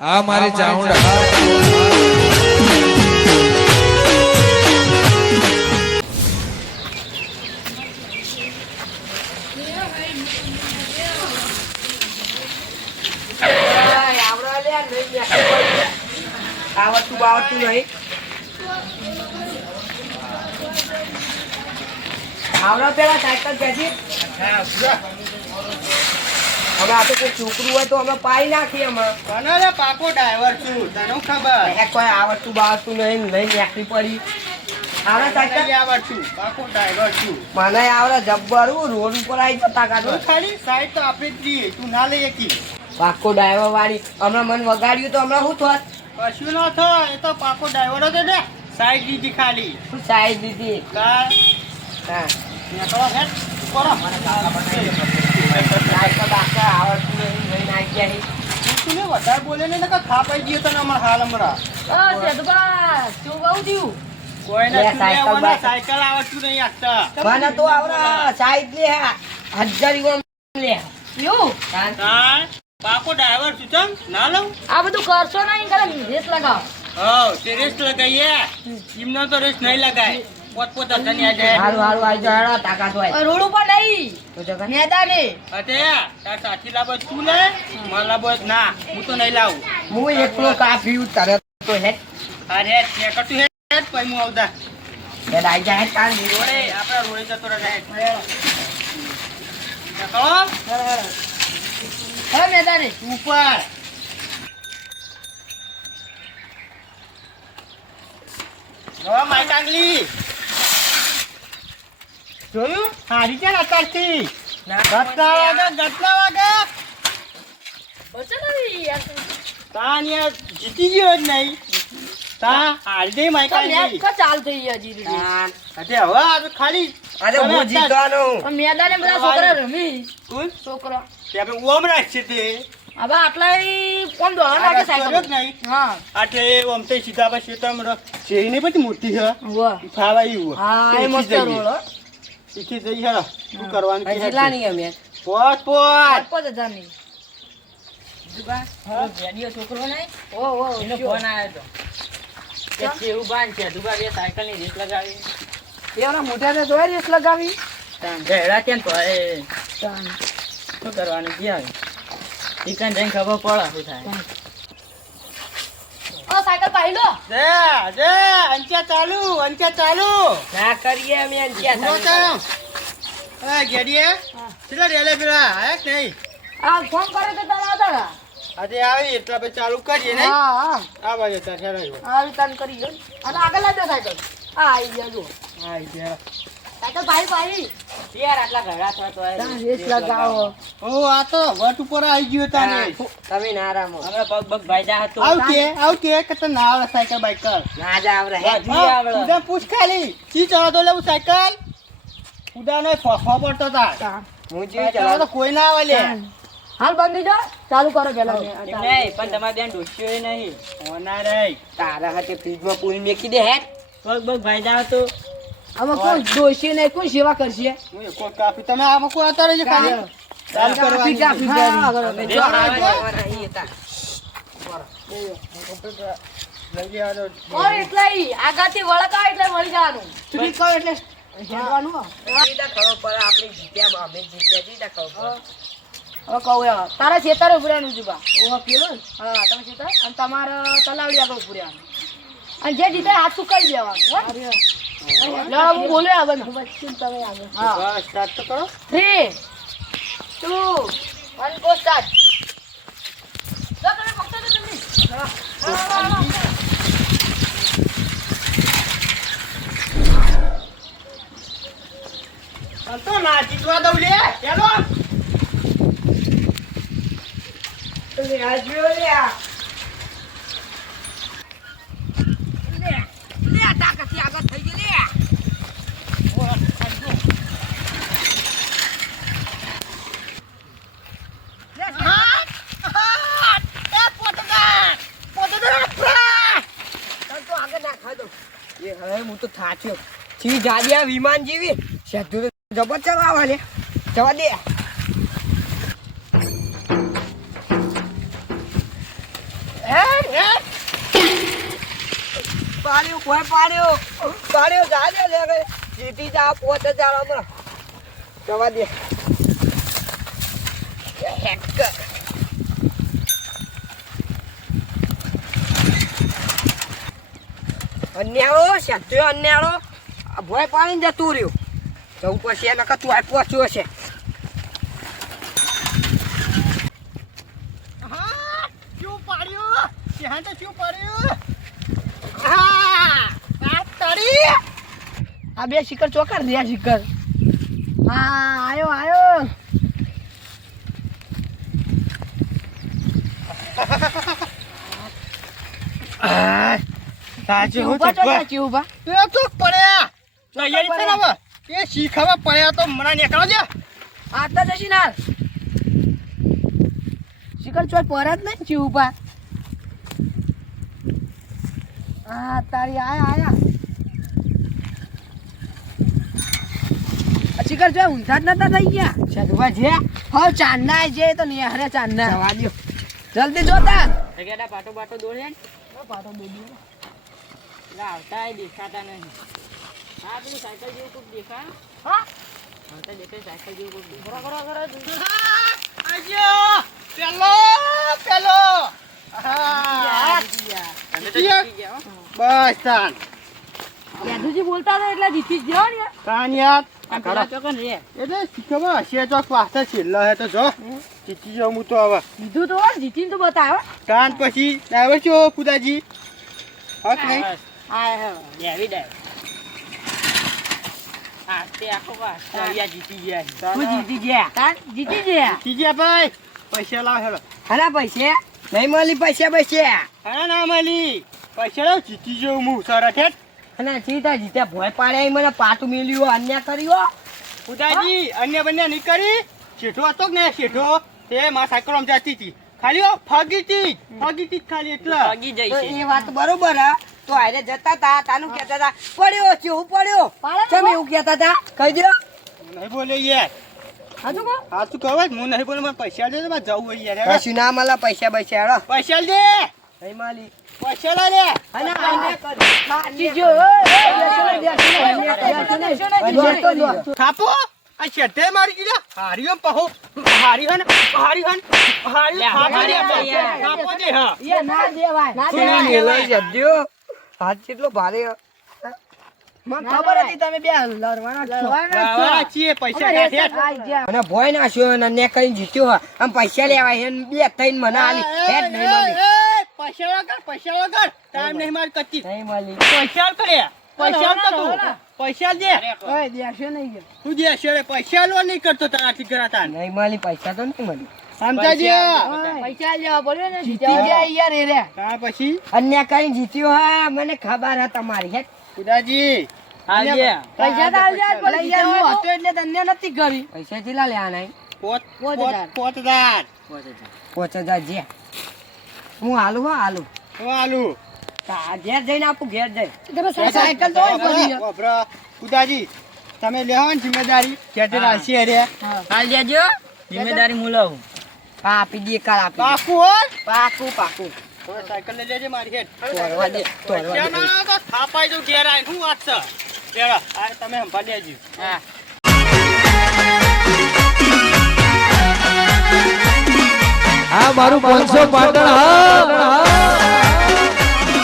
આ મારી ચાઉંડા આવડતું બાવડતું નહીં આવડા પેલા સાયકલ ક્યાંથી અમે આ તો કોઈ છોકરું હોય તો અમે પાઈ નાખીએ અમે પાકો ડ્રાઈવર છું તને ખબર કોઈ આવડતું બાવડતું નહીં લઈને નાખવી પડી આવડે સાયકલ આવડતું પાકો ડ્રાઈવર છું મને આવડે જબ્બરું રોડ ઉપર આવી જતા કાઢો ખાલી સાઈડ તો આપણે જ જઈએ તું ના લઈ શકી પાકો ડ્રાઈવર વાળી હમણાં મને વગાડ્યું તો હમણાં શું થોત કશું ન થાય એ તો પાકો ડ્રાઈવર હતો ને સાઈડ દીધી ખાલી શું સાઈડ દીધી કા હા નીકળો હેડ કરો સાયકલ બાકા આવડતું નહીં લઈને આવી ગયા તું ને વધારે બોલે ને કે થાપાઈ ગયો તને અમાર હાલ હમણાં કોઈ લે, સાયકલ ના સાયકલ આવડતું નહીં આપતા મને તો આવડા સાઈડ લે 1000 લે હા પાકો ડ્રાઈવર છું ચમ ના લઉં આ બધું કરશો નહીં કરે રેસ લગાવ હા તે રેસ લગાઈએ એમનો તો રેસ નહીં લગાય પોત ધની આ જાય હારું હારું આવી જાય તાકાત હોય રોડ ઉપર નહીં તો જગા મેદાને અતે તાર સાથી લાવો તું લે માર લાવો ના હું તો નહીં લાવું હું એકલો કાપ્યું તરત તો હેડ અરે તે કટુ હેડ પઈ હું આવતા હેડ આવી જાય તાર રોડે આપણા રોડે જતો રહે દેખો હે મેદાને ઉપર નવા માઈકાંગલી જોયું હારી છે ને અત્યારથી ગટના વાગે બચે નહીં યાર તાન યાર જીતી ગયો જ નહીં તા હારી દે માઈકાંગલી મેચ ચાલ થઈ ગયા જીતી અતે હવે આ તો ખાલી અરે હું જીતવાનો મેદાને બધા છોકરા રમી કોણ છોકરા તે આપણે ઓમ રાખશે તે હવે આટલા કોણ દોડ લાગે સાયકલ નહીં હા આટલે ઓમ તે સીધા પછી તો અમારો શેરીને પછી મોટી છે વાહ ફાવાયું હા એ મસ્ત રોડ શીખી જઈ હેલો શું કરવાનું કે કેટલા નહીં અમે પોત પોત 5000 ની હા જેડિયો છોકરો નહીં ઓ ઓ એનો ફોન આવ્યો તો કે એવું બાંધ છે દુબા બે સાયકલ ની રેસ લગાવી એના મોઢા ને જોઈ રેસ લગાવી જેડા કેમ તો શું કરવાનું ક્યાં ચિકન જઈને ખબર પડે શું થાય ઓ સાયકલ પાઈ લો જે અંચા ચાલુ ના કરીએ અમે પૂરો ચાલો એ ગેડીએ કેટલા રેલે પેલા આયા કે નહીં આ ફોન કરે તો તને આવતા આજે આવી એટલે આપણે ચાલુ કરીએ ને હા હા આ બાજુ તાર હેરાયો આવી તન કરી ગયો અને આગળ લાગ્યો સાયકલ આ આવી ગયા જો હા ગયા સાયકલ પાઈ યાર આટલા ઘડા થતો રેસ લગાવો ઓ આ તો વટ ઉપર આવી ગયો તાને તમે ના રામો અમે પગ પગ ભાઈજા હતો આવ કે કે તો ના આવડે સાયકલ બાઈકર ના જ આવડે હે ઉડા પૂછ ખાલી ચી ચલાવતો લેવું સાયકલ ઉડાનો ફોફો પડતો તા હું જે ચલાવ તો કોઈ ના આવે લે હાલ બંધી જા ચાલુ કરો પેલા નહીં પણ તમારે બેન ડોસ્યો નહીં હોના રે તારા હાથે ફ્રીજમાં પૂરી મેકી દે હે પગ પગ ભાઈજા હતો અમે કોણ દોશી ને કોણ સેવા કરશે હું એક કાફી તમે આમાં કોઈ આતા રહેજો ખાલી ચાલ કરવાની કાફી લઈ આવો ઓર એટલે આગાથી વળકા એટલે મળી જવાનું ફ્રી કહો એટલે હેડવાનું સીધા ખબર પડે આપણે જીત્યા અમે જીત્યા સીધા ખબર પડે હવે કહું એવા તારા ખેતરે ઉભરાનું જુબા ઓવા પેલો હા તમે ખેતર અને તમારે તલાવડી આગળ ઉભર્યા અને જે જીતે હાથ સુકાઈ દેવાનું લડો હું બોલ્યો આગળ તમે આગળ હા બસ સ્ટાર્ટ તો કરો 3 2 1 ગો સ્ટાર્ટ લો તમે પકડો તો જલ્દી તો ના જીતવા દઉં લે ચાલો લે આજ્યો લે લે તાકાથી આગળ થઈ ગઈ લે એ હવે હું તો થાચ્યો છી ગાડિયા વિમાન જેવી શેઠું તો જબર ચલાવવા લે જવા દે પાડ્યો જા દે લે જીતી જા 5000 હમણાં જવા દે અન્યાળો સાચો અન્યાળો આ ભોય પાડીને જતું રહ્યું જવું પછી એના કરતું આ પહોંચ્યો છે હા શું પાડ્યું ત્યાં તો શું પાડ્યું આ બે શિખર ચોકર રહ્યા શિખર હા આયો સાચું હું ઉભા તો ઉભા એ ચોક પડ્યા તૈયારી છે ને હવે એ શીખાવા પડ્યા તો મને નીકળો છે આતા જશી ના શિખર ચોક પરત નહીં ચી ઉભા હા તારી આયા શિખર જો ઊંધા જ નતા થઈ ગયા સદવા છે હો ચાંદના જે તો નહીં હરે ચાંદના જવા દો જલ્દી જોતા જગ્યાડા પાટો બાટો દોડે ને પાટો દોડી એટલે આવતા દેખાતા નહીં હા પેલું સાયકલ જેવું કોક દેખા હા આવતા દેખાય સાયકલ જેવું કોક આજો પેલો બસ તાન યાદુજી બોલતા હતા એટલે જીતી જ જાઓ ને તાન યાર પેલા ચોકન રે એટલે શીખવા હશે ચોક પાસે છેલ્લા હે તો જો જીતી જાઉં હું તો હવે લીધું તો હોય, જીતીને તો બતાવે તાન પછી આવે છો કુદાજી હક નહીં હા લેવી દે હા તે આખો વા જીતી ગયા હું જીતી ગયા તાન જીતી ગયા જીત્યા ભાઈ પૈસા લાવ હેલો હરા પૈસે નહીં મળી પૈસા હા ના મળી પૈસા લાવ જીતી જાઉં હું સરસ હેઠ અને સીધા જીત્યા ભોય પાડ્યા ઈ મને પાટું મેલ્યું અન્ય કર્યો કુદાજી અન્ય બંને નહીં કરી શેઠો હતો કે ને શેઠો તે માં સાયકલ આમ જતી હતી ખાલી ફગી હતી ખાલી એટલા ભાગી જાય તો છે એ વાત બરોબર હા તો હારે જતા તા તાનું કહેતા તા પડ્યો છે હું પડ્યો તમે એવું કહેતા તા કહી દો નહીં બોલે યાર હાચું કહો હા તું કહે હું નહીં બોલે મને પૈસા દે મારે જવું હોય યાર કશું ના મળે પૈસા હેડો પૈસા દે નહીં માલી પૈસા લા દે અને જીજો થાપો આ શેઠે મારી ગયો હારીઓ પહો હારી હન થાપો દે હા એ ના દેવાય ના સુના દેવાય મેલાઈ જજો હાથ કેટલો ભારે મને ખબર હતી તમે બે લડવાના છીએ પૈસા કાઢે અને ભોય નાખ્યો અને ને કઈ જીત્યો આમ પૈસા લેવાય હે બે ત્રણ મને આલી હેડ નહીં મળી પૈસા વગર ટાઈમ નહીં મારી કચ્ચી નહીં મળી પૈસા કરે પૈસા તું પૈસા દે ઓય દેશે નહીં ગયા તું દે શેરે પૈસા લો નહીં કરતો તારાથી કરાતા નહીં મળી પૈસા તો નહીં મળી સમજાજી પૈસા લેવા પડ્યો ને જીતી ગયા યાર એ રે તા પછી અન્ય કઈ જીત્યો હા મને ખબર હે તમારી હેડ કુદાજી હાલજે પૈસા તો આલ જાય પણ યાર હું હતો એટલે તને નથી કરી પૈસા કેટલા લેવાના પોત 5000 5000 જે હું હાલું હાલું આલુ ઘેર જઈને આપું ઘેર જઈ તમે સાયકલ તો વાપરા કુદાજી તમે લેવો ને જિમ્મેદારી કેટે રાશી હરે હાલ દેજો જિમ્મેદારી હું લઉં હા આપી દે કાલ આપી પાકું હો પાકું હવે સાયકલ લઈ લેજે મારી હેડ તોડવા દે પૈસા ના તો થાપાઈ દઉં ઘેર આવીને હું વાત છે લેવા આ તમે હંભા દેજો હા આ મારું 500 પાટણ હા